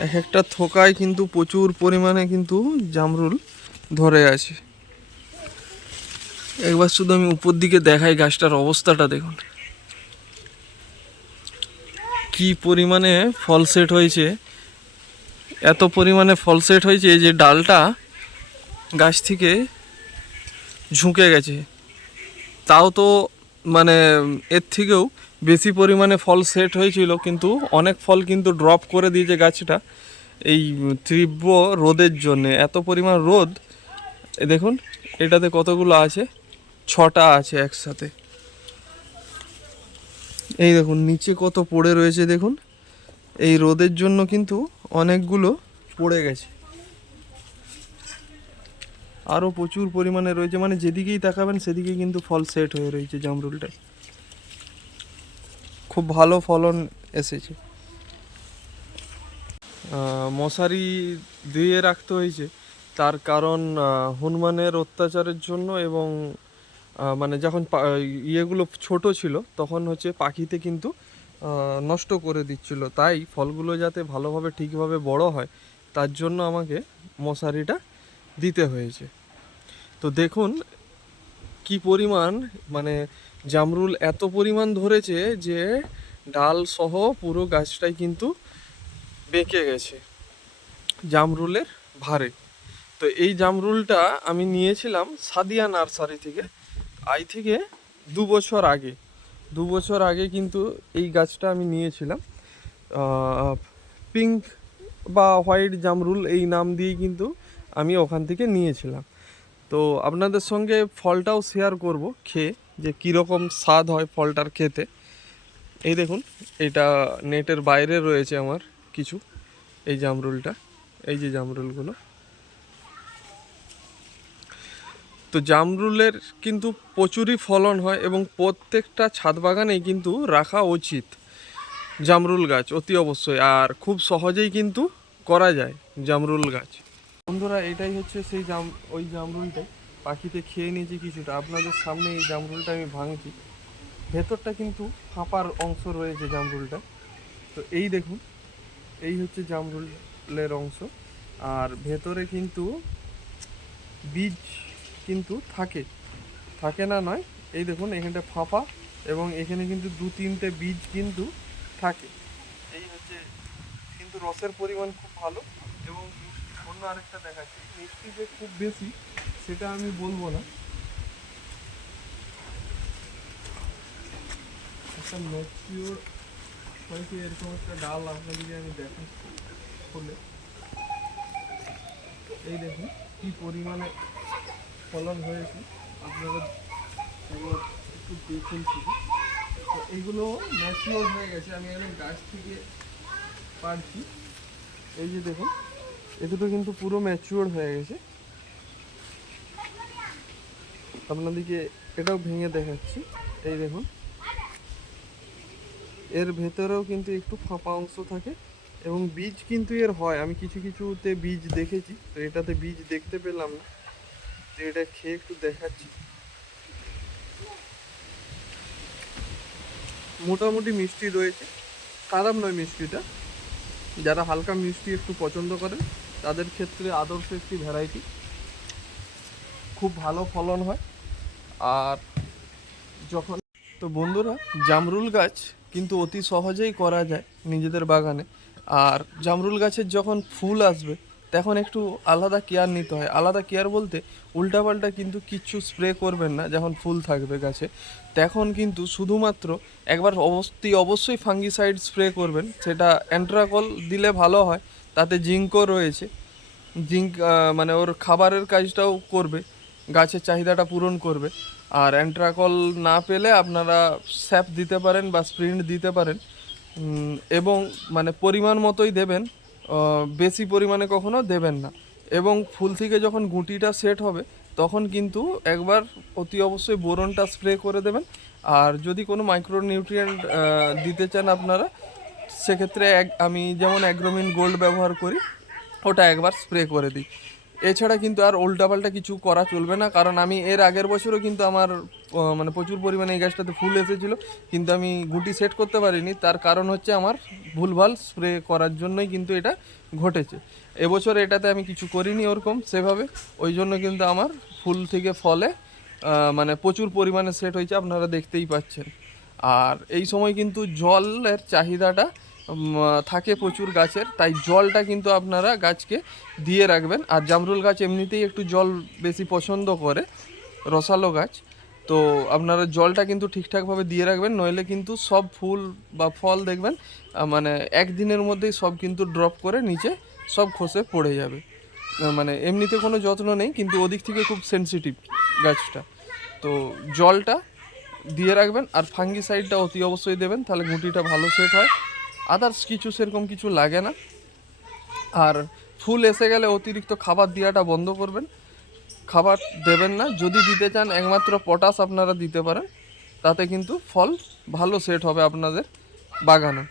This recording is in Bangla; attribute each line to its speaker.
Speaker 1: এক একটা থোকায় কিন্তু প্রচুর পরিমাণে কিন্তু জামরুল ধরে আছে। একবার শুধু আমি উপর দিকে দেখাই গাছটার অবস্থাটা দেখুন। কি পরিমাণে ফল সেট হয়েছে। এত পরিমাণে ফল সেট হয়েছে যে ডালটা গাছ থেকে ঝুঁকে গেছে। তাও তো মানে এর থেকেও বেশি পরিমাণে ফল সেট হয়েছিল, কিন্তু অনেক ফল কিন্তু ড্রপ করে দিয়েছে গাছটা। এই তীব্র রোদের জন্যে, এত পরিমাণ রোদ দেখুন, এটাতে কতগুলো আছে? ছটা আছে একসাথে। এই দেখুন, নিচে কত পড়ে রয়েছে, দেখুন। এই রোদের জন্য কিন্তু অনেকগুলো পড়ে গেছে। আরও প্রচুর পরিমাণে রয়েছে মানে যেদিকেই তাকাবেন, সেদিকেই কিন্তু ফল সেট হয়ে রয়েছে জামরুলটায় খুব ভালো ফলন এসেছে। মশারি দিয়ে রাখতে হয়েছে। তার কারণ হনুমানের অত্যাচারের জন্য এবং মানে যখন ইয়েগুলো ছোট ছিল, তখন হচ্ছে পাখিতে কিন্তু নষ্ট করে দিচ্ছিল। তাই ফলগুলো যাতে ভালোভাবে, ঠিকভাবে বড় হয়, তার জন্য আমাকে মশারিটা দিতে হয়েছে। তো দেখুন, কি পরিমাণ মানে জামরুল এত পরিমাণ ধরেছে যে ডাল সহ পুরো গাছটাই কিন্তু বেঁকে গেছে জামরুলের ভারে তো এই জামরুলটা আমি নিয়েছিলাম সাদিয়া নার্সারি থেকে, আই থেকে দু বছর আগে। দু বছর আগে কিন্তু এই গাছটা আমি নিয়েছিলাম। পিঙ্ক বা হোয়াইট জামরুল এই নাম দিয়েই কিন্তু আমি ওখান থেকে নিয়েছিলাম। তো আপনাদের সঙ্গে ফলটাও শেয়ার করব খেয়ে। যে কীরকম স্বাদ হয় ফলটার খেতে। এই দেখুন, এটা নেটের বাইরে রয়েছে আমার কিছু, এই জামরুলটা, এই যে জামরুলগুলো। তো জামরুলের কিন্তু প্রচুরই ফলন হয় এবং প্রত্যেকটা ছাদ বাগানেই কিন্তু রাখা উচিত জামরুল গাছ, অতি অবশ্যই। আর খুব সহজেই কিন্তু করা যায় জামরুল গাছ। বন্ধুরা, এটাই হচ্ছে সেই জাম ওই জামরুলটাই। পাখিতে খেয়ে নিয়েছি কিছুটা, আপনাদের সামনে এই জামরুলটা আমি ভাঙছি। ভেতরটা কিন্তু ফাঁপার অংশ রয়েছে জামরুলটা। তো এই দেখুন, এই হচ্ছে জামরুলের অংশ। আর ভেতরে কিন্তু বীজ কিন্তু থাকে। থাকে না নয়, এই দেখুন, এখানটা ফাঁপা এবং এখানে কিন্তু দু তিনটে বীজ কিন্তু থাকে। এই হচ্ছে কিন্তু রসের পরিমাণ খুব ভালো। অন্য আরেকটা দেখাচ্ছি। মিষ্টি যে খুব বেশি, সেটা আমি বলব না। একটা ম্যাচিওর হয়েছে এরকম একটা ডাল আপনাদেরকে আমি দেখাচ্ছি খুলে। এই দেখুন, কি পরিমাণে ফলন হয়েছে। আপনারা একটু দেখুন শুধু। তো এইগুলো ম্যাচিওর হয়ে গেছে। আমি একদম গাছ থেকে পারছি। এই যে দেখুন এ দুটো কিন্তু পুরো ম্যাচিওর হয়ে গেছে। আপনাদেরকে এটাও ভেঙে দেখাচ্ছি। এই দেখুন। এর ভেতরেও কিন্তু একটু ফাঁপা অংশ থাকে এবং বীজ কিন্তু এর হয়। আমি কিছু কিছুতে বীজ দেখেছি, তো এটাতে বীজ দেখতে পেলাম না। তো এটা খেয়ে একটু দেখাচ্ছি। মোটামুটি মিষ্টি রয়েছে। খারাপ নয় মিষ্টিটা। যারা হালকা মিষ্টি একটু পছন্দ করেন তাদের ক্ষেত্রে আদর্শ একটি ভ্যারাইটি খুব ভালো ফলন হয়। আর যখন তো বন্ধুরা, জামরুল গাছ কিন্তু অতি সহজেই করা যায় নিজেদের বাগানে। আর জামরুল গাছের যখন ফুল আসবে, তখন একটু আলাদা কেয়ার নিতে হয়। আলাদা কেয়ার বলতে উল্টাপাল্টা কিন্তু কিচ্ছু স্প্রে করবেন না যখন ফুল থাকবে গাছে। তখন কিন্তু শুধুমাত্র একবার অবশ্যই অবশ্যই ফাঙ্গিসাইড স্প্রে করবেন। সেটা অ্যান্ট্রাকল দিলে ভালো হয় তাতে জিঙ্কও রয়েছে। জিঙ্ক মানে ওর খাবারের কাজটাও করবে, গাছের চাহিদাটা পূরণ করবে। আর অ্যান্ট্রাকল না পেলে আপনারা স্যাপ দিতে পারেন বা স্প্রিন্ট দিতে পারেন। এবং মানে পরিমাণ মতোই দেবেন বেশি পরিমাণে কখনো দেবেন না। এবং ফুল থেকে যখন গুঁটিটা সেট হবে, তখন কিন্তু একবার অতি অবশ্যই বোরনটা স্প্রে করে দেবেন। আর যদি কোনো মাইক্রো নিউট্রিয়েন্ট দিতে চান আপনারা সেক্ষেত্রে আমি যেমন অ্যাগ্রোমিন গোল্ড ব্যবহার করি, ওটা একবার স্প্রে করে দিই। এছাড়া কিন্তু আর উল্টাপাল্টা কিছু করা চলবে না, কারণ আমি এর আগের বছরও কিন্তু আমার মানে প্রচুর পরিমাণে এই গাছটাতে ফুল এসেছিল, কিন্তু আমি গুটি সেট করতে পারিনি, তার কারণ হচ্ছে আমার ভুলভাল স্প্রে করার জন্যই কিন্তু এটা ঘটেছে। এবছর এটাতে আমি কিছু করিনি ওরকম সেভাবে, ওই জন্য কিন্তু আমার ফুল থেকে ফলে মানে প্রচুর পরিমাণে সেট হয়েছে, আপনারা দেখতেই পাচ্ছেন। আর এই সময় কিন্তু জলের চাহিদাটা থাকে প্রচুর গাছের, তাই জলটা কিন্তু আপনারা গাছকে দিয়ে রাখবেন। আর জামরুল গাছ এমনিতেই একটু জল বেশি পছন্দ করে, রসালো গাছ। তো আপনারা জলটা কিন্তু ঠিকঠাকভাবে দিয়ে রাখবেন, নইলে কিন্তু সব ফুল বা ফল দেখবেন মানে একদিনের মধ্যেই সব কিন্তু ড্রপ করে নিচে সব খসে পড়ে যাবে। মানে এমনিতে কোনো যত্ন নেই, কিন্তু ওদিক থেকে খুব সেনসিটিভ গাছটা। তো জলটা দিয়ে রাখবেন আর ফাঙ্গি সাইডটা অতি অবশ্যই দেবেন, তাহলে গুটিটা ভালো সেট হয়। আদার্স কিছু সেরকম কিছু লাগে না। আর ফুল এসে গেলে অতিরিক্ত খাবার দেওয়াটা বন্ধ করবেন। খাবার দেবেন না, যদি দিতে চান একমাত্র পটাশ আপনারা দিতে পারেন, তাতে কিন্তু ফল ভালো সেট হবে আপনাদের বাগানে।